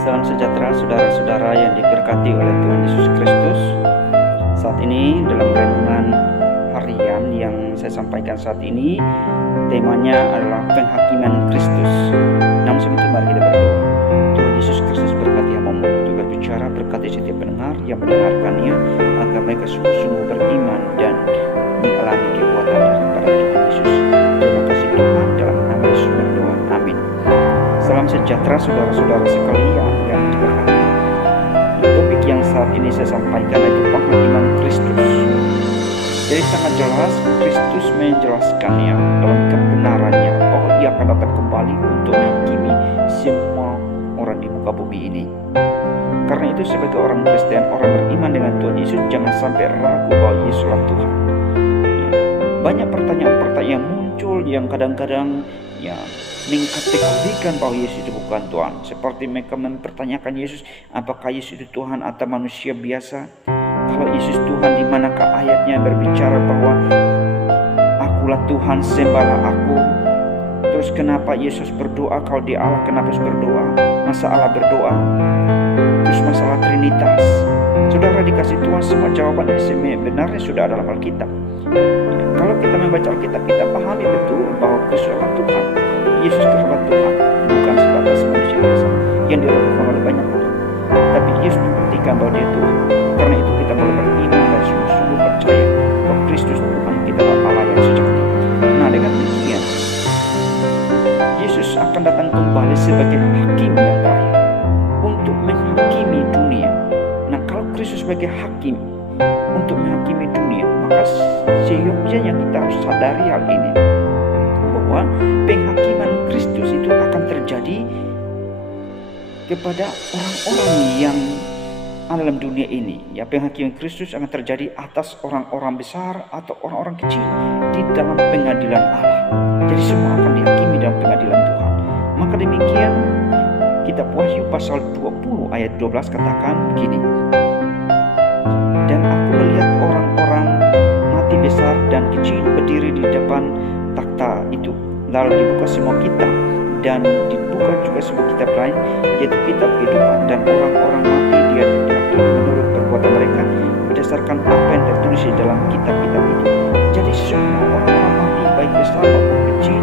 Salam sejahtera saudara-saudara yang diberkati oleh Tuhan Yesus Kristus. Saat ini dalam renungan harian yang saya sampaikan saat ini, temanya adalah penghakiman Kristus. Namun sebelum itu mari kita berdoa. Tuhan Yesus Kristus berkati hamba-Mu untuk berbicara, berkati setiap pendengar yang mendengarkannya, agar mereka sungguh-sungguh beriman dan mengalami kekuatan daripada Tuhan Yesus. Terima kasih Tuhan, dalam nama Yesus berdoa. Amin. Salam sejahtera saudara-saudara sekalian yang diberkati. Topik yang saat ini saya sampaikan yaitu penghakiman Kristus. Jadi sangat jelas Kristus menjelaskannya dalam kebenarannya bahwa Ia akan datang kembali untuk menghakimi semua orang di muka bumi ini. Karena itu sebagai orang Kristen, orang beriman dengan Tuhan Yesus, jangan sampai ragu bahwa Yesuslah Tuhan. Banyak pertanyaan-pertanyaan muncul yang kadang-kadang mengkategorikan bahwa Yesus itu bukan Tuhan. Seperti mereka mempertanyakan Yesus, apakah Yesus itu Tuhan atau manusia biasa? Kalau Yesus Tuhan, di manakah ayatnya berbicara bahwa akulah Tuhan, sembahlah aku? Terus kenapa Yesus berdoa? Kalau dia Allah, kenapa Yesus berdoa? Masa Allah berdoa? Terus masalah Trinitas. Saudara, dikasih Tuhan semua jawaban yang sebenarnya sudah ada dalam Alkitab. Kalau kita membaca Alkitab, kita pahami betul bahwa Kristus adalah Tuhan. Yesus adalah Tuhan, bukan sebatas manusia biasa yang diragukan oleh banyak orang. Tapi Yesus membuktikan bahwa Dia Tuhan. Karena itu kita boleh beriman dan sungguh-sungguh percaya bahwa Kristus Tuhan kita adalah Allah yang sejati. Nah, dengan demikian Yesus akan datang kembali sebagai hakim yang terakhir untuk menghakimi dunia. Nah, kalau Kristus sebagai hakim untuk menghakimi dunia, maka seyogyanya kita harus sadari hal ini, bahwa penghakiman Kristus itu akan terjadi kepada orang-orang yang ada dalam dunia ini. Ya, penghakiman Kristus akan terjadi atas orang-orang besar atau orang-orang kecil di dalam pengadilan Allah. Jadi semua akan dihakimi dalam pengadilan Tuhan. Maka demikian kitab Wahyu pasal 20 ayat 12 katakan begini. Dan aku melihat orang-orang mati besar dan kecil berdiri di depan takhta itu. Lalu dibuka semua kitab dan dibuka juga semua kitab lain, yaitu kitab kehidupan, dan orang-orang mati dia dihakimi menurut perbuatan mereka berdasarkan apa yang tertulis di dalam kitab-kitab itu. Jadi semua orang-orang mati baik besar maupun kecil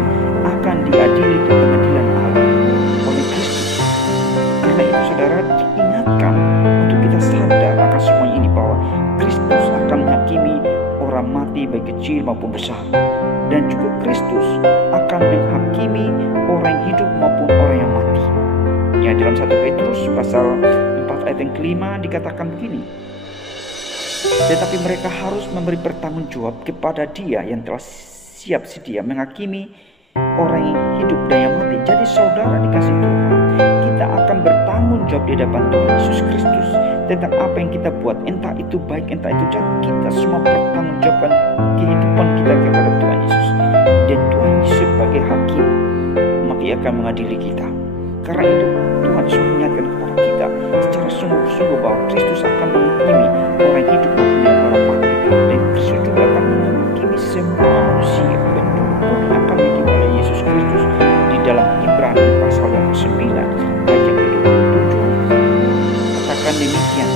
akan diadili di pengadilan Allah oleh Kristus. Karena itu saudara, diingatkan untuk kita sadar akan semua ini, bahwa Kristus akan menghakimi orang mati baik kecil maupun besar. Dan juga Kristus akan menghakimi orang yang hidup maupun orang yang mati. Ya, dalam 1 Petrus pasal 4 ayat yang kelima dikatakan begini. Tetapi mereka harus memberi pertanggungjawab kepada Dia yang telah siap sedia menghakimi orang yang hidup dan yang mati. Jadi saudara dikasih Tuhan, kita akan bertanggung jawab di hadapan Tuhan Yesus Kristus tentang apa yang kita buat, entah itu baik entah itu jahat. Kita semua bertanggungjawabkan kehidupan kita kepada Tuhan Yesus. Dan Tuhan Yesus sebagai hakim, maka Ia akan mengadili kita. Karena itu Tuhan Yesus mengingatkan kepada kita secara sungguh-sungguh bahwa Kristus akan menghakimi orang hidup maupun orang mati. Dan Kristus juga akan menghakimi semua manusia, dan bumi akan dihakim oleh Yesus Kristus. Di dalam Ibrani pasal yang ke-9 ayat yang ke-27 katakan demikian.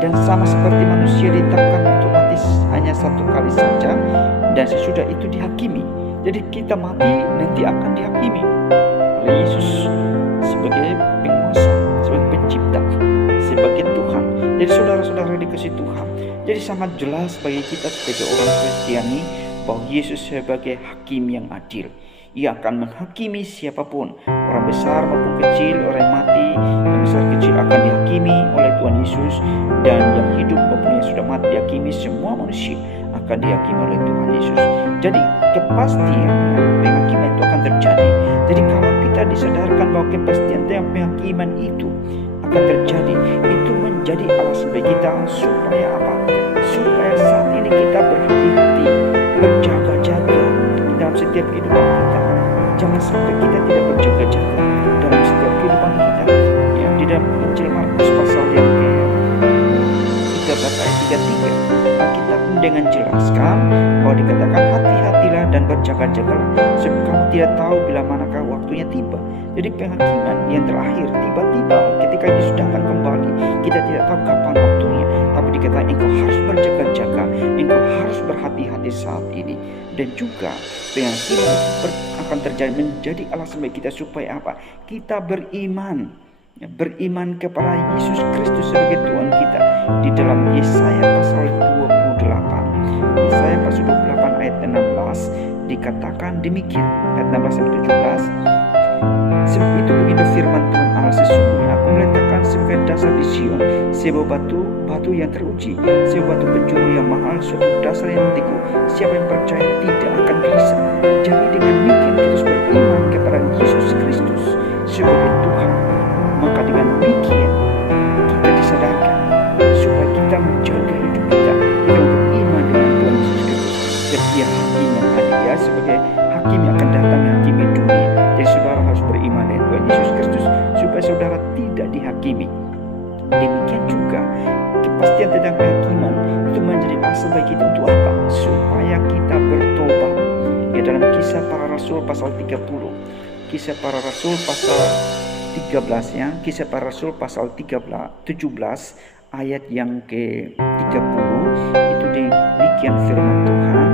Dan sama seperti manusia ditetapkan untuk mati hanya satu kali saja, dan sesudah itu dihakimi. Jadi kita mati nanti akan dihakimi oleh Yesus sebagai penguasa, sebagai pencipta, sebagai Tuhan. Jadi saudara-saudara dikasih Tuhan, jadi sangat jelas bagi kita sebagai orang Kristiani bahwa Yesus sebagai hakim yang adil. Ia akan menghakimi siapapun, orang besar maupun kecil, orang yang mati, yang besar kecil akan dihakimi oleh Tuhan Yesus, dan yang hidup maupun yang sudah mati dihakimi. Semua manusia akan dihakimi oleh Tuhan Yesus. Jadi kepastian penghakiman itu akan terjadi. Jadi kalau kita disadarkan bahwa kepastian tentang penghakiman itu akan terjadi, itu menjadi alasan bagi kita supaya apa? Supaya saat ini kita berhati-hati, berjaga-jaga dalam setiap kehidupan kita. Jangan sampai kita tidak berjaga-jaga dalam setiap kehidupan kita. Yang di dalam Injil Markus pasal yang ke-13 ayat 33, Alkitab dengan jelaskan bahwa dikatakan hati-hatilah dan berjaga berjaga-jagalah, sebab kamu tidak tahu bila manakah waktunya tiba. Jadi penghakiman yang terakhir tiba-tiba ketika Yesus datang kembali, kita tidak tahu kapan waktunya. Tapi dikatakan engkau harus berjaga-jaga, engkau harus berhati-hati saat ini. Dan juga penghakiman itu akan terjadi menjadi alasan bagi kita supaya apa? Kita beriman. Beriman kepada Yesus Kristus sebagai Tuhan kita. Di dalam Yesaya pasal 28, Yesaya pasal 28 ayat 16 dikatakan demikian, ayat 16 sampai 17. Sebab itu begitu firman Tuhan Allah, sesungguhnya aku meletakkan sebagai dasar di Sion sebuah batu yang teruji, sebuah batu penjuru yang mahal, suatu dasar yang teguh. Siapa yang percaya tidak akan gelisah. Jadi dengan demikian kita harus beriman kepada Yesus Kristus sebagai Tuhan. Maka dengan demikian kita disadarkan supaya kita menjaga hidup kita dengan beriman dengan Tuhan Yesus Kristus. Dan Dia hakim yang adil, ya, sebagai hakim yang akan datang menghakimi dunia. Jadi saudara harus beriman dengan Tuhan Yesus Kristus supaya saudara tidak dihakimi. Demikian juga kepastian tentang kehakiman itu menjadi asal bagi kita untuk apa? Supaya kita bertobat. Ya, dalam Kisah Para Rasul pasal 30, Kisah Para Rasul pasal 13, ya, Kisah Para Rasul pasal 17 ayat yang ke-30 itu demikian firman Tuhan,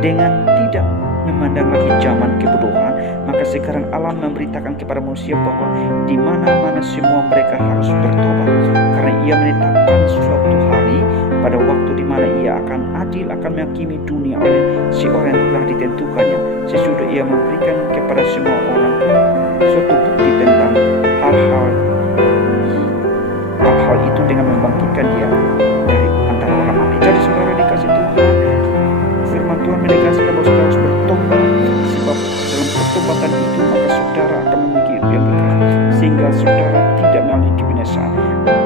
dengan tidak memandang lagi zaman kebodohan, maka sekarang Allah memberitakan kepada manusia bahwa di mana-mana semua mereka harus bertobat, karena Ia menetapkan suatu hari pada waktu di mana Ia akan adil, akan menghakimi dunia oleh si orang yang telah ditentukannya, sesudah Ia memberikan kepada semua orang suatu bukti tentang hal-hal itu dengan membangkitkan Dia dari antara orang mati. Jadi saudara dikasih Tuhan, firman Tuhan menegaskan bahwa saudara harus bertobat, sebab dalam pertobatan itu maka saudara akan memiliki hidup yang kekal, sehingga saudara tidak mengalami kebinasaan.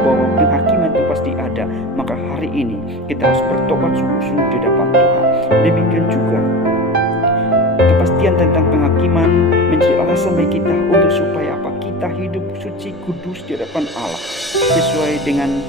Bahwa penghakiman itu pasti ada, maka hari ini kita harus bertobat sungguh-sungguh di depan Tuhan. Demikian juga kepastian tentang penghakiman menjadi alasan bagi kita untuk supaya apa? Kita hidup suci kudus di hadapan Allah, sesuai dengan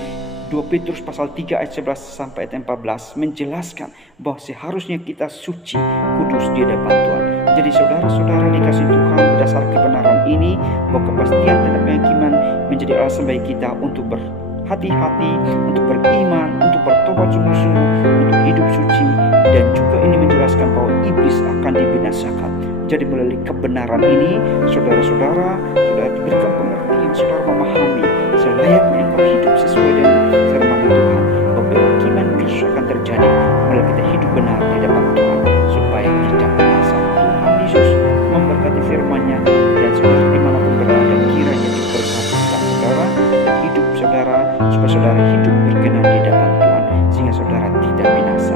2 Petrus pasal 3 ayat 11 sampai ayat 14 menjelaskan bahwa seharusnya kita suci kudus di hadapan Tuhan. Jadi saudara-saudara dikasih Tuhan, berdasar kebenaran ini bahwa kepastian tentang penghakiman menjadi alasan bagi kita untuk berhati-hati, untuk beriman, untuk bertobat sungguh-sungguh, untuk hidup suci. Dan juga ini menjelaskan bahwa iblis akan dibinasakan. Jadi melalui kebenaran ini, saudara-saudara sudah diberikan pengertian, saudara memahami selayaknya engkau hidup sesuai dengan firman Tuhan, bahwa penghakiman Kristus akan terjadi melalui kita hidup benar di hadapan Tuhan, supaya tidak binasa. Tuhan Yesus memberkati firman-Nya, dan saudara dimanapun berada, kiranya diberkati saudara dan hidup saudara, supaya saudara hidup berkenan di hadapan Tuhan, sehingga saudara tidak binasa.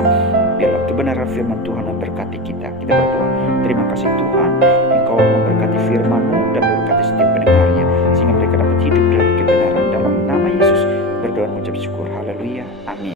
Biarlah kebenaran firman Tuhan memberkati kita. Kita berdoa. Terima kasih Tuhan,